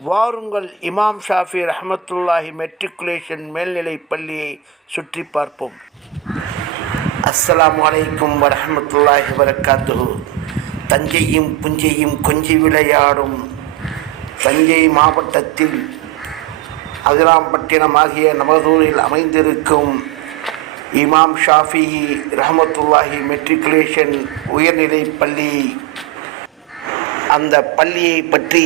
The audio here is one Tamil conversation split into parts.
வாருங்கள் இமாம் ஷாஃபி ரஹமத்துல்லாஹி மெட்ரிகுலேஷன் மேல்நிலைப் பள்ளியை சுற்றி பார்ப்போம். அஸ்லாம் அலைக்கும் வரமத்துல்லாஹி வரகாத்துஹு தஞ்சையும் புஞ்சையும் கொஞ்சி விளையாடும் தஞ்சை மாவட்டத்தில் அதிராம்பட்டினம் ஆகிய நமதூரில் அமைந்திருக்கும் இமாம் ஷாஃபி ரஹமத்துல்லாஹி மெட்ரிகுலேஷன் உயர்நிலைப் பள்ளி. அந்த பள்ளியை பற்றி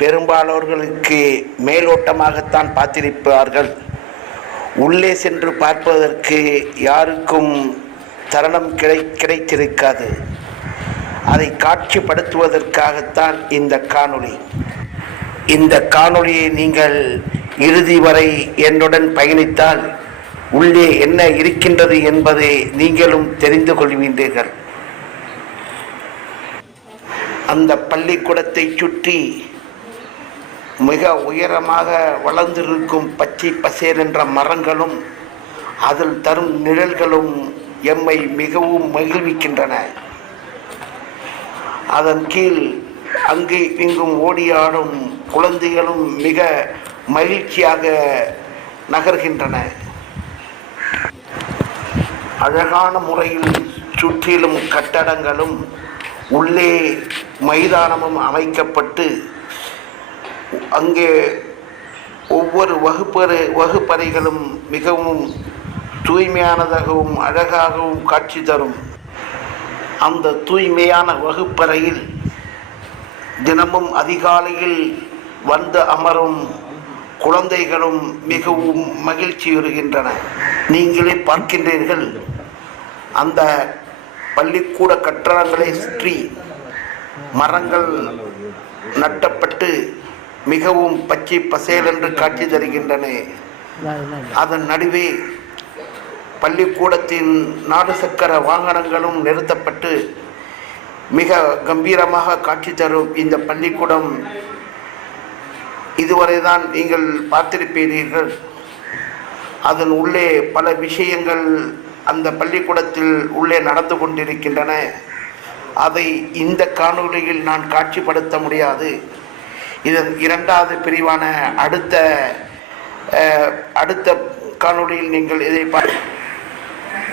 பெரும்பாலோர்களுக்கு மேலோட்டமாகத்தான் பார்த்திருப்பார்கள். உள்ளே சென்று பார்ப்பதற்கு யாருக்கும் தருணம் கிடை கிடைத்திருக்காது. அதை காட்சிப்படுத்துவதற்காகத்தான் இந்த காணொளி. இந்த காணொளியை நீங்கள் இறுதி வரை என்னுடன் பயணித்தால் உள்ளே என்ன இருக்கின்றது என்பதை நீங்களும் தெரிந்து கொள்வீர்கள் அந்த பள்ளிக்கூடத்தை சுற்றி மிக உயரமாக வளர்ந்திருக்கும் பச்சை பசேர் என்ற மரங்களும் அதில் தரும் நிழல்களும் எம்மை மிகவும் மகிழ்விக்கின்றன. அதன் கீழ் அங்கு இங்கும் ஓடியாடும் குழந்தைகளும் மிக மகிழ்ச்சியாக நகர்கின்றன. அழகான முறையில் சுற்றிலும் கட்டடங்களும் உள்ளே மைதானமும் அமைக்கப்பட்டு அங்கே ஒவ்வொரு வகுப்பறை வகுப்பறைகளும் மிகவும் தூய்மையானதாகவும் அழகாகவும் காட்சி தரும். அந்த தூய்மையான வகுப்பறையில் தினமும் அதிகாலையில் வந்து அமரும் குழந்தைகளும் மிகவும் மகிழ்ச்சி வருகின்றன நீங்களே பார்க்கின்றீர்கள். அந்த பள்ளிக்கூட கட்டடங்களை சுற்றி மரங்கள் நட்டப்பட்டு மிகவும் பச்சை பசேல் என்று காட்சி தருகின்றன. அதன் நடுவே பள்ளிக்கூடத்தின் நாடு சக்கர வாகனங்களும் நிறுத்தப்பட்டு மிக கம்பீரமாக காட்சி தரும் இந்த பள்ளிக்கூடம். இதுவரை தான் நீங்கள் பார்த்திருப்பீர்கள். அதன் உள்ளே பல விஷயங்கள் அந்த பள்ளிக்கூடத்தில் உள்ளே நடந்து கொண்டிருக்கின்றன. அதை இந்த காணொளியில் நான் காட்சிப்படுத்த முடியாது. இதன் இரண்டாவது பிரிவான அடுத்த அடுத்த காணொலியில் நீங்கள் இதை பா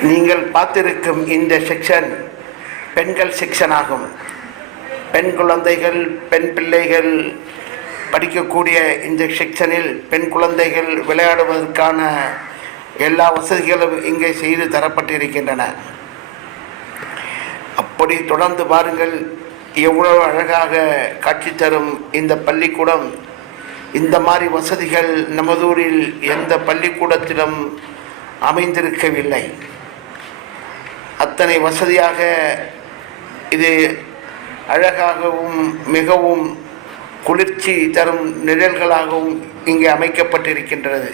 நீங்கள் பார்த்திருக்கும் இந்த செக்ஷன் பெண்கள் செக்ஷன் ஆகும். பெண் குழந்தைகள் பெண் பிள்ளைகள் படிக்கக்கூடிய இந்த செக்ஷனில் பெண் குழந்தைகள் விளையாடுவதற்கான எல்லா வசதிகளும் இங்கே செய்து தரப்பட்டிருக்கின்றன. அப்படி தொடர்ந்து பாருங்கள் எவ்வளவு அழகாக காட்சி தரும் இந்த பள்ளிக்கூடம். இந்த மாதிரி வசதிகள் நமதூரில் எந்த பள்ளிக்கூடத்திலும் அமைந்திருக்கவில்லை. அத்தனை வசதியாக இது அழகாகவும் மிகவும் குளிர்ச்சி தரும் நிழல்களாகவும் இங்கே அமைக்கப்பட்டிருக்கின்றது.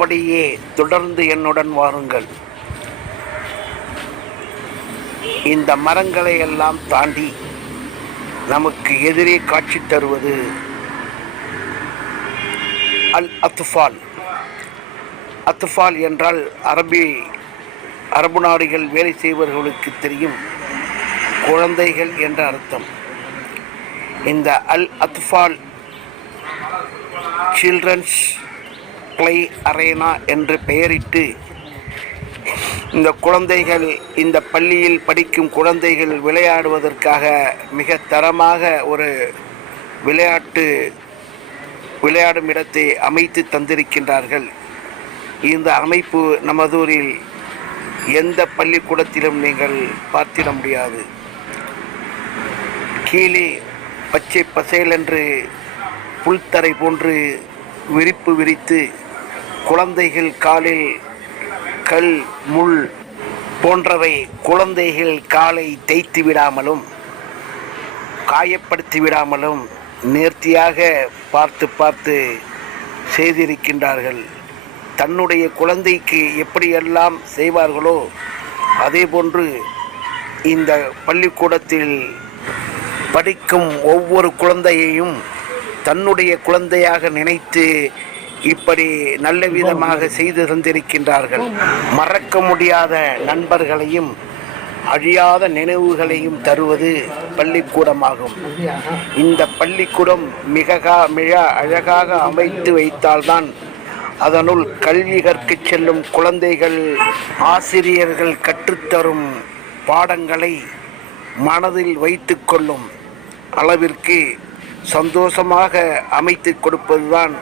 அப்படியே தொடர்ந்து என்னுடன் வாருங்கள். இந்த மரங்களை எல்லாம் தாண்டி நமக்கு எதிரே காட்சி தருவது அல் அத்துஃபால். அத்துஃபால் என்றால் அரபி அரபு நாடுகள் வேலை செய்பவர்களுக்கு தெரியும் குழந்தைகள் என்ற அர்த்தம். இந்த அல் அத்ஃபால் சில்ட்ரன்ஸ் பிளே அரேனா என்று பெயரிட்டு இந்த குழந்தைகள் இந்த பள்ளியில் படிக்கும் குழந்தைகள் விளையாடுவதற்காக மிக தரமாக ஒரு விளையாட்டு விளையாடும் இடத்தை அமைத்து தந்திருக்கின்றார்கள். இந்த அமைப்பு நமதூரில் எந்த பள்ளிக்கூடத்திலும் நீங்கள் பார்த்திட முடியாது. கீழே பச்சை பசேல் என்று புல்தரை போன்று விரிப்பு விரித்து குழந்தைகள் காலில் கல் முள் போன்றவை குழந்தைகள் காலை தேய்த்து விடாமலும் காயப்படுத்தி விடாமலும் நேர்த்தியாக பார்த்து பார்த்து செய்திருக்கின்றார்கள். தன்னுடைய குழந்தைக்கு எப்படியெல்லாம் செய்வார்களோ அதேபோன்று இந்த பள்ளிக்கூடத்தில் படிக்கும் ஒவ்வொரு குழந்தையையும் தன்னுடைய குழந்தையாக நினைத்து இப்படி நல்ல விதமாக செய்து தந்திருக்கின்றார்கள். மறக்க முடியாத நண்பர்களையும் அழியாத நினைவுகளையும் தருவது பள்ளிக்கூடமாகும். இந்த பள்ளிக்கூடம் மிக மிக அழகாக அமைத்து வைத்தால்தான் அதனுள் கல்வி கற்கச் செல்லும் குழந்தைகள் ஆசிரியர்கள் கற்றுத்தரும் பாடங்களை மனதில் வைத்துக்கொள்ளும் அளவிற்கு சந்தோஷமாக அமைத்து கொடுப்பதுதான்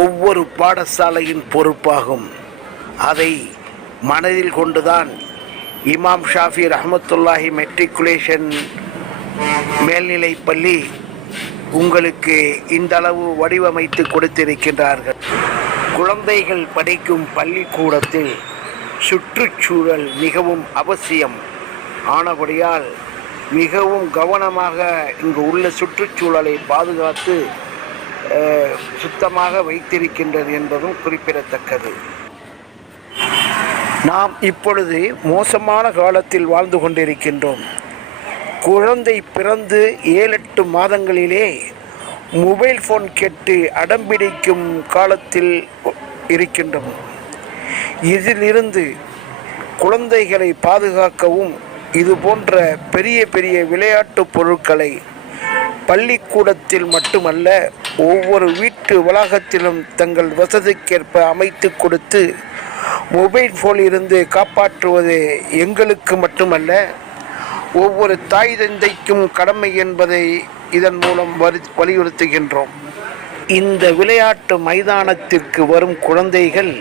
ஒவ்வொரு பாடசாலையின் பொறுப்பாகும். அதை மனதில் கொண்டுதான் இமாம் ஷாஃபி ரஹமத்துல்லாஹி மெட்ரிகுலேஷன் மேல்நிலைப்பள்ளி உங்களுக்கு இந்த அளவு வடிவமைத்து கொடுத்திருக்கின்றார்கள். குழந்தைகள் படிக்கும் பள்ளிக்கூடத்தில் சுற்றுச்சூழல் மிகவும் அவசியம். ஆனபடியால் மிகவும் கவனமாக இங்கு உள்ள சுற்றுச்சூழலை பாதுகாத்து சுத்தமாக வைத்திருக்கின்றது என்பதும் குறிப்பிடத்தக்கது. நாம் இப்பொழுது மோசமான காலத்தில் வாழ்ந்து கொண்டிருக்கின்றோம். குழந்தை பிறந்து ஏழெட்டு மாதங்களிலே மொபைல் ஃபோன் கெட்டு அடம்பிடிக்கும் காலத்தில் இருக்கின்றோம். இதிலிருந்து குழந்தைகளை பாதுகாக்கவும் இது போன்ற பெரிய பெரிய விளையாட்டு பொருட்களை பள்ளிக்கூடத்தில் மட்டுமல்ல ஒவ்வொரு வீட்டு வளாகத்திலும் தங்கள் வசதிக்கேற்ப அமைத்து கொடுத்து மொபைல் ஃபோனிலிருந்து இருந்து காப்பாற்றுவது எங்களுக்கு மட்டுமல்ல ஒவ்வொரு தாய் தந்தைக்கும் கடமை என்பதை இதன் மூலம் வரி- வலியுறுத்துகின்றோம். இந்த விளையாட்டு மைதானத்திற்கு வரும் குழந்தைகள்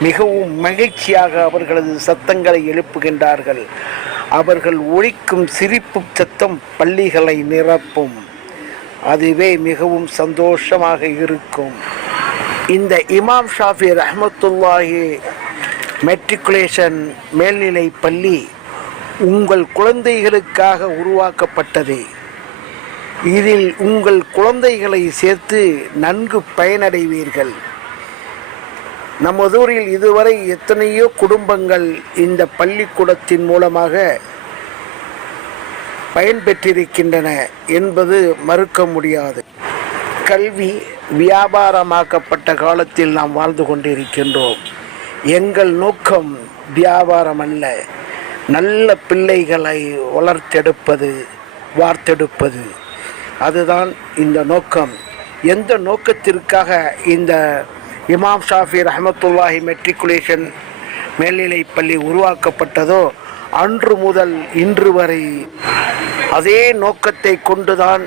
மிகவும் மகிழ்ச்சியாக அவர்களது சத்தங்களை எழுப்புகின்றார்கள். அவர்கள் ஒழிக்கும் சிரிப்பு சத்தம் பள்ளிகளை நிரப்பும். அதுவே மிகவும் சந்தோஷமாக இருக்கும். இந்த இமாம் ஷாஃபி ரஹமத்துல்லாஹி மெட்ரிகுலேஷன் மேல்நிலை பள்ளி உங்கள் குழந்தைகளுக்காக உருவாக்கப்பட்டது. இதில் உங்கள் குழந்தைகளை சேர்த்து நன்கு பயனடைவீர்கள். நமதூரில் இதுவரை எத்தனையோ குடும்பங்கள் இந்த பள்ளிக்கூடத்தின் மூலமாக பயன்பெற்றிருக்கின்றன என்பது மறுக்க முடியாது. கல்வி வியாபாரமாக்கப்பட்ட காலத்தில் நாம் வாழ்ந்து கொண்டிருக்கின்றோம். எங்கள் நோக்கம் வியாபாரம் அல்ல நல்ல பிள்ளைகளை வளர்த்தெடுப்பது வார்த்தெடுப்பது. அதுதான் இந்த நோக்கம். எந்த நோக்கத்திற்காக இந்த இமாம் ஷாஃபி ரஹமத்துல்லாஹி மெட்ரிகுலேஷன் மேல்நிலைப் பள்ளி உருவாக்கப்பட்டதோ அன்று முதல் இன்று வரை அதே நோக்கத்தை கொண்டுதான்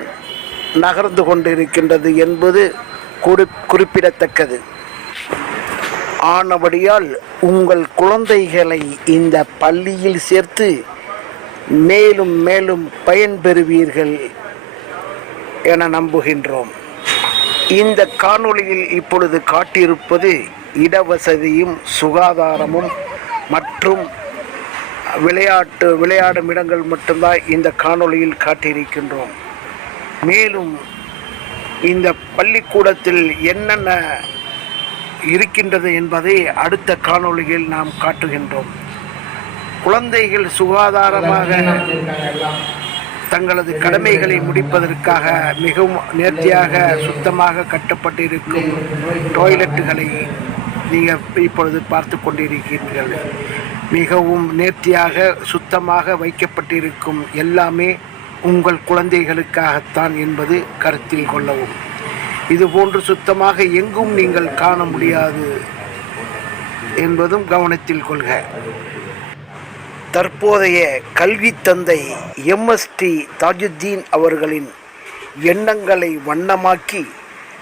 நகர்ந்து கொண்டிருக்கின்றது என்பது குறி குறிப்பிடத்தக்கது. ஆனபடியால் உங்கள் குழந்தைகளை இந்த பள்ளியில் சேர்த்து மேலும் மேலும் பயன்பெறுவீர்கள் என நம்புகின்றோம். இந்த காணொளியில் இப்பொழுது காட்டியிருப்பது இடவசதியும் சுகாதாரமும் மற்றும் விளையாட்டு விளையாடும் இடங்கள் மட்டும்தான் இந்த காணொளியில் காட்டியிருக்கின்றோம். மேலும் இந்த பள்ளிக்கூடத்தில் என்னென்ன இருக்கின்றது என்பதை அடுத்த காணொளியில் நாம் காட்டுகின்றோம். குழந்தைகள் சுகாதாரமாக தங்களது கடமைகளை முடிப்பதற்காக மிகவும் நேர்த்தியாக சுத்தமாக கட்டப்பட்டிருக்கும் டாய்லெட்டுகளை நீங்கள் இப்பொழுது பார்த்து கொண்டிருக்கிறீர்கள். மிகவும் நேர்த்தியாக சுத்தமாக வைக்கப்பட்டிருக்கும் எல்லாமே உங்கள் குழந்தைகளுக்காகத்தான் என்பது கருத்தில் கொள்ளவும். இதுபோன்று சுத்தமாக எங்கும் நீங்கள் காண முடியாது என்பதும் கவனத்தில் கொள்க. தற்போதைய கல்வி தந்தை எம்எஸ்டி தாஜுத்தீன் அவர்களின் எண்ணங்களை வண்ணமாக்கி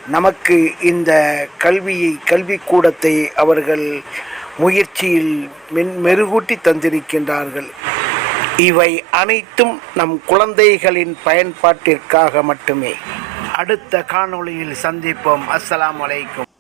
நமக்கு இந்த கல்வியை கல்விக்கூடத்தை அவர்கள் முயற்சியில் மென் மெருகூட்டி தந்திருக்கின்றார்கள். இவை அனைத்தும் நம் குழந்தைகளின் பயன்பாட்டிற்காக மட்டுமே. அடுத்த காணொளியில் சந்திப்போம். அஸ்லாம் வலைக்கும்